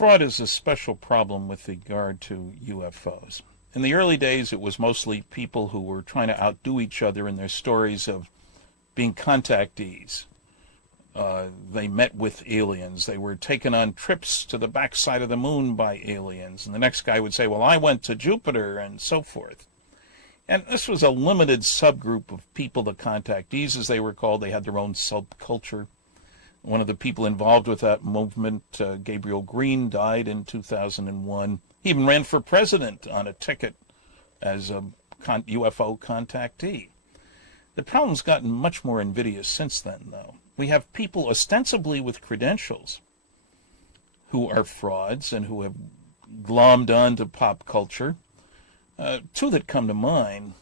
Fraud is a special problem with regard to UFOs. In the early days, it was mostly people who were trying to outdo each other in their stories of being contactees. They met with aliens. They were taken on trips to the backside of the moon by aliens. And the next guy would say, well, I went to Jupiter, and so forth. And this was a limited subgroup of people, the contactees, as they were called. They had their own subculture. One of the people involved with that movement, Gabriel Green, died in 2001. He even ran for president on a ticket as a UFO contactee. The problem's gotten much more invidious since then, though. We have people ostensibly with credentials who are frauds and who have glommed onto pop culture. Two that come to mind.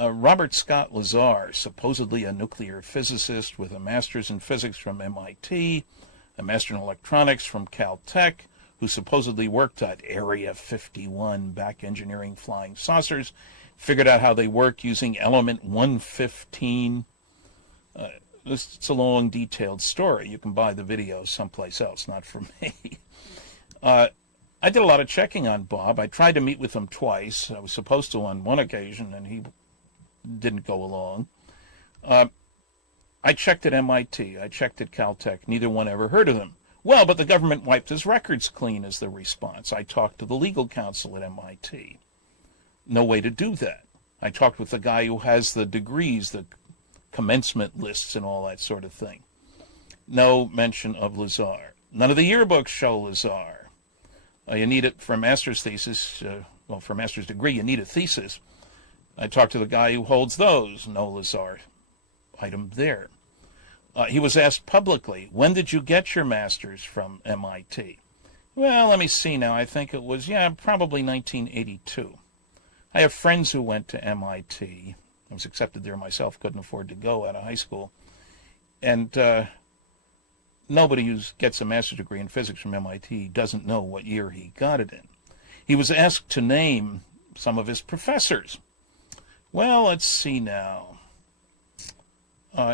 Robert Scott Lazara, supposedly a nuclear physicist with a master's in physics from MIT, a master in electronics from Caltech, who supposedly worked at Area 51, back engineering flying saucers, figured out how they work using element 115. It's a long, detailed story. You can buy the video someplace else, not from me. I did a lot of checking on Bob. I tried to meet with him twice. I was supposed to on one occasion, and he didn't go along. I checked at MIT. I checked at Caltech. Neither one ever heard of them. Well, but the government wiped his records clean is the response. I talked to the legal counsel at MIT. No way to do that. I talked with the guy who has the degrees, the commencement lists and all that sort of thing. No mention of Lazara. None of the yearbooks show Lazara. You need it for a master's thesis. Well, for a master's degree, you need a thesis. I talked to the guy who holds those. No Lazara item there. He was asked publicly, when did you get your master's from MIT? Well, let me see now. I think it was, probably 1982. I have friends who went to MIT. I was accepted there myself, couldn't afford to go out of high school. And nobody who gets a master's degree in physics from MIT doesn't know what year he got it in. He was asked to name some of his professors. Well, let's see now.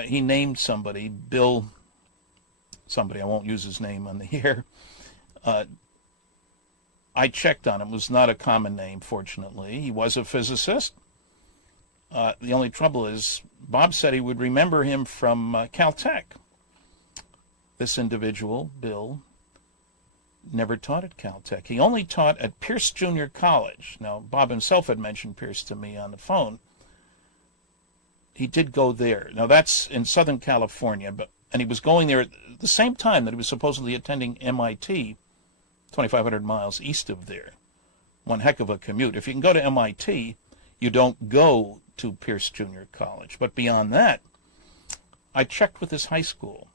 He named somebody, Bill, somebody, I won't use his name on the air. I checked on him. It was not a common name, fortunately. He was a physicist. The only trouble is, Bob said he would remember him from Caltech. This individual, Bill, never taught at Caltech. He only taught at Pierce Junior College. Now, Bob himself had mentioned Pierce to me on the phone. He did go there. Now, that's in Southern California, and he was going there at the same time that he was supposedly attending MIT, 2,500 miles east of there. One heck of a commute. If you can go to MIT, you don't go to Pierce Junior College. But beyond that, I checked with his high school.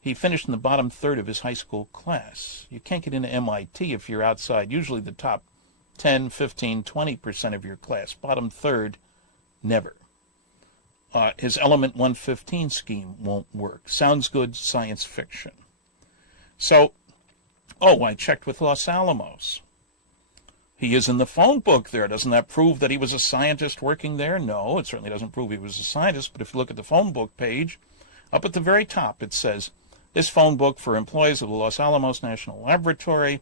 He finished in the bottom third of his high school class. You can't get into MIT if you're outside usually the top 10, 15, 20% of your class. Bottom third, never. His element 115 scheme won't work. Sounds good, science fiction. So, I checked with Los Alamos. He is in the phone book there. Doesn't that prove that he was a scientist working there? No, it certainly doesn't prove he was a scientist, but if you look at the phone book page, up at the very top it says, this phone book for employees of the Los Alamos National Laboratory,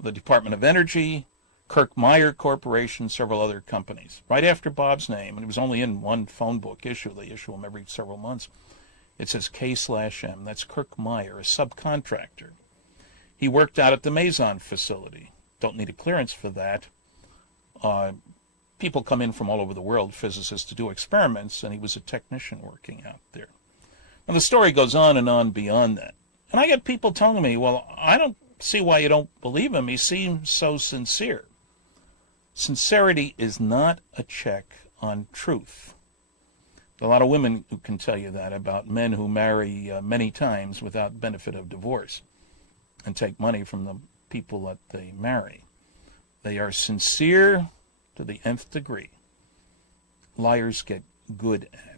the Department of Energy, Kirk-Meyer Corporation, several other companies. Right after Bob's name, and it was only in one phone book issue, they issue them every several months, it says K/M. That's Kirk-Meyer, a subcontractor. He worked out at the Maison facility. Don't need a clearance for that. People come in from all over the world, physicists, to do experiments, and he was a technician working out there. And the story goes on and on beyond that. And I get people telling me, well, I don't see why you don't believe him. He seems so sincere. Sincerity is not a check on truth. There are a lot of women who can tell you that about men who marry many times without benefit of divorce and take money from the people that they marry. They are sincere to the nth degree. Liars get good at it.